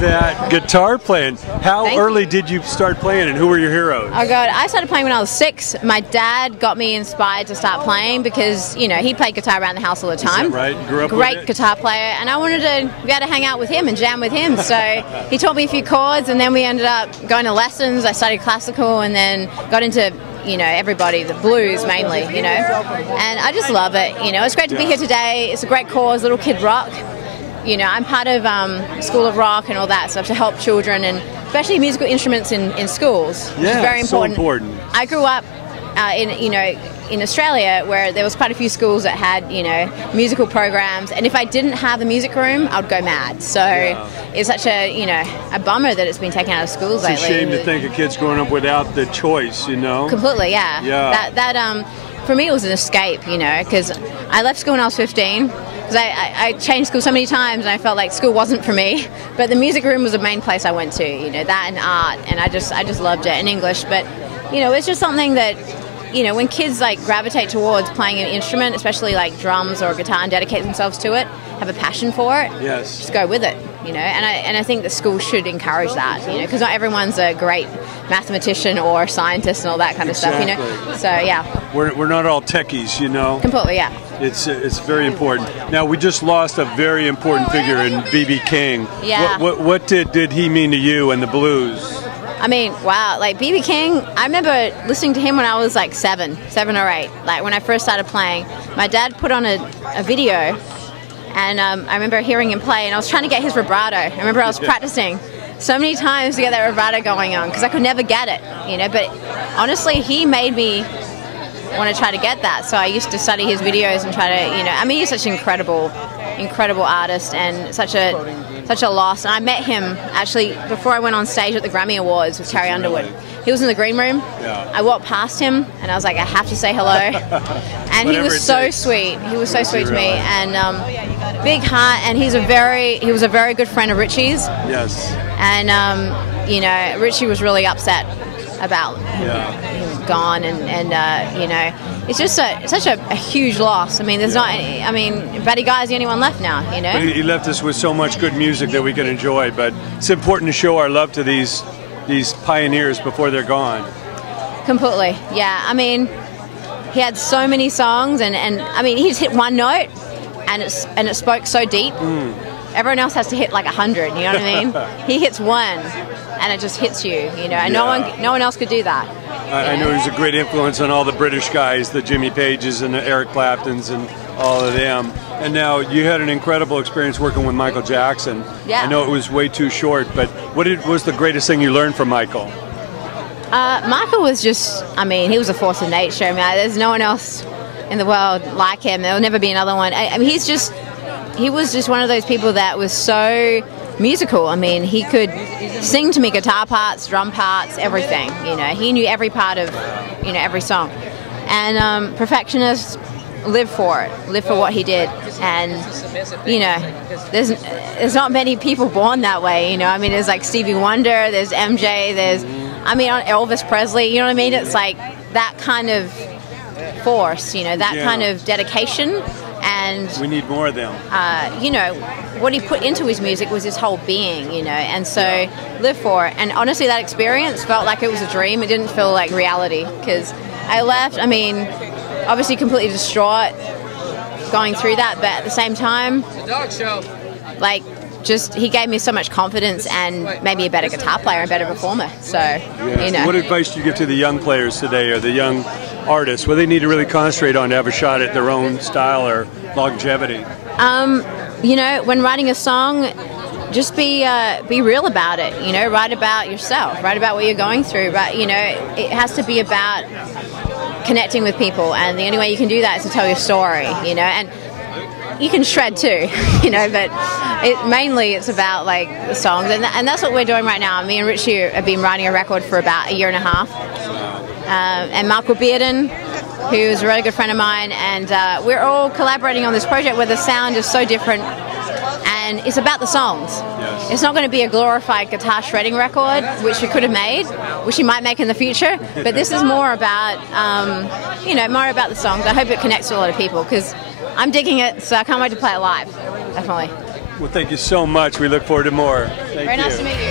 that guitar playing. How early did you start playing, and who were your heroes? Oh God, I started playing when I was 6. My dad got me inspired to start playing because, you know, he played guitar around the house all the time. Is that right? Grew up Great with it? guitar player, and I wanted to be able to hang out with him and jam with him. So he taught me a few chords, and then we ended up going to lessons. I studied classical, and then got into, you know, everybody, the blues mainly, you know, and I just love it. You know, it's great to be here today. It's a great cause, Little Kid Rock. You know, I'm part of School of Rock and all that stuff to help children, and especially musical instruments in schools, which is very important. So important. I grew up in Australia, where there was quite a few schools that had, you know, musical programs, and if I didn't have a music room, I'd go mad. So it's such a, you know, a bummer that it's been taken out of schools lately. It's a shame to think of kids growing up without the choice, you know? Completely, yeah. That for me, it was an escape, you know, because I left school when I was 15. Because I changed school so many times, and I felt like school wasn't for me. But the music room was the main place I went to, you know, that and art, and I just loved it, and English. But, you know, it's just something that, you know, when kids like gravitate towards playing an instrument, especially like drums or guitar, and dedicate themselves to it, have a passion for it, just go with it, you know. And I think the school should encourage that, you know, because not everyone's a great mathematician or scientist and all that kind of stuff, you know. So yeah, we're not all techies, you know. Completely, yeah. It's very important. Now, we just lost a very important figure in B.B. King. Yeah. What did he mean to you and the blues? I mean, wow, like B.B. King, I remember listening to him when I was like 7 or 8, like when I first started playing. My dad put on a video, and I remember hearing him play, and I was trying to get his vibrato. I remember I was practicing so many times to get that vibrato going on, because I could never get it, you know. But honestly, he made me want to try to get that. So I used to study his videos and try to, you know, I mean, he's such an incredible artist, and such a loss. And I met him actually before I went on stage at the Grammy Awards with Terry Underwood. He was in the green room. I walked past him, and I was like, I have to say hello. And he was so sweet. He was so sweet to me, and big heart. And he was a very good friend of Richie's. Yes. And you know, Richie was really upset about him gone, and you know, it's just such a huge loss. I mean, there's not, I mean, Buddy Guy's the only one left now, you know. But he left us with so much good music that we can enjoy, but it's important to show our love to these pioneers before they're gone. Completely, yeah. I mean, he had so many songs, and I mean, he just hit one note, and it spoke so deep. Everyone else has to hit like 100, you know what I mean? He hits one, and it just hits you, you know, and no one else could do that. I know he's a great influence on all the British guys, the Jimmy Pages and the Eric Claptons and all of them. And now you had an incredible experience working with Michael Jackson. Yeah. I know it was way too short, but what was the greatest thing you learned from Michael? Michael was just, I mean, he was a force of nature. I mean, there's no one else in the world like him. There'll never be another one. I mean, he was just one of those people that was so musical. I mean, he could sing to me guitar parts, drum parts, everything, you know. He knew every part of, you know, every song. And perfectionist, live for what he did. And, you know, there's not many people born that way, you know. I mean, there's like Stevie Wonder, there's MJ, there's, I mean, Elvis Presley, you know what I mean? It's like that kind of force, you know, that kind of dedication. And we need more of them. You know, what he put into his music was his whole being, you know, and so live for it. And honestly, that experience felt like it was a dream. It didn't feel like reality, because I left, I mean, obviously completely distraught going through that, but at the same time, like, just he gave me so much confidence and made me a better guitar player and better performer. So, you know. What advice do you give to the young players today, or the young artists? What they need to really concentrate on to have a shot at their own style or longevity? You know, when writing a song, just be real about it. You know, write about yourself, write about what you're going through. But you know, it has to be about connecting with people, and the only way you can do that is to tell your story. You know, and you can shred too, you know, but mainly it's about like the songs, and that's what we're doing right now. Me and Richie have been writing a record for about a year and a half, and Michael Bearden, who's a really good friend of mine, and we're all collaborating on this project where the sound is so different, and it's about the songs. Yes. It's not going to be a glorified guitar shredding record, which we could have made, which we might make in the future, but this is more about, you know, more about the songs. I hope it connects to a lot of people, because I'm digging it, so I can't wait to play it live, definitely. Well, thank you so much. We look forward to more. Thank Very you. nice to meet you.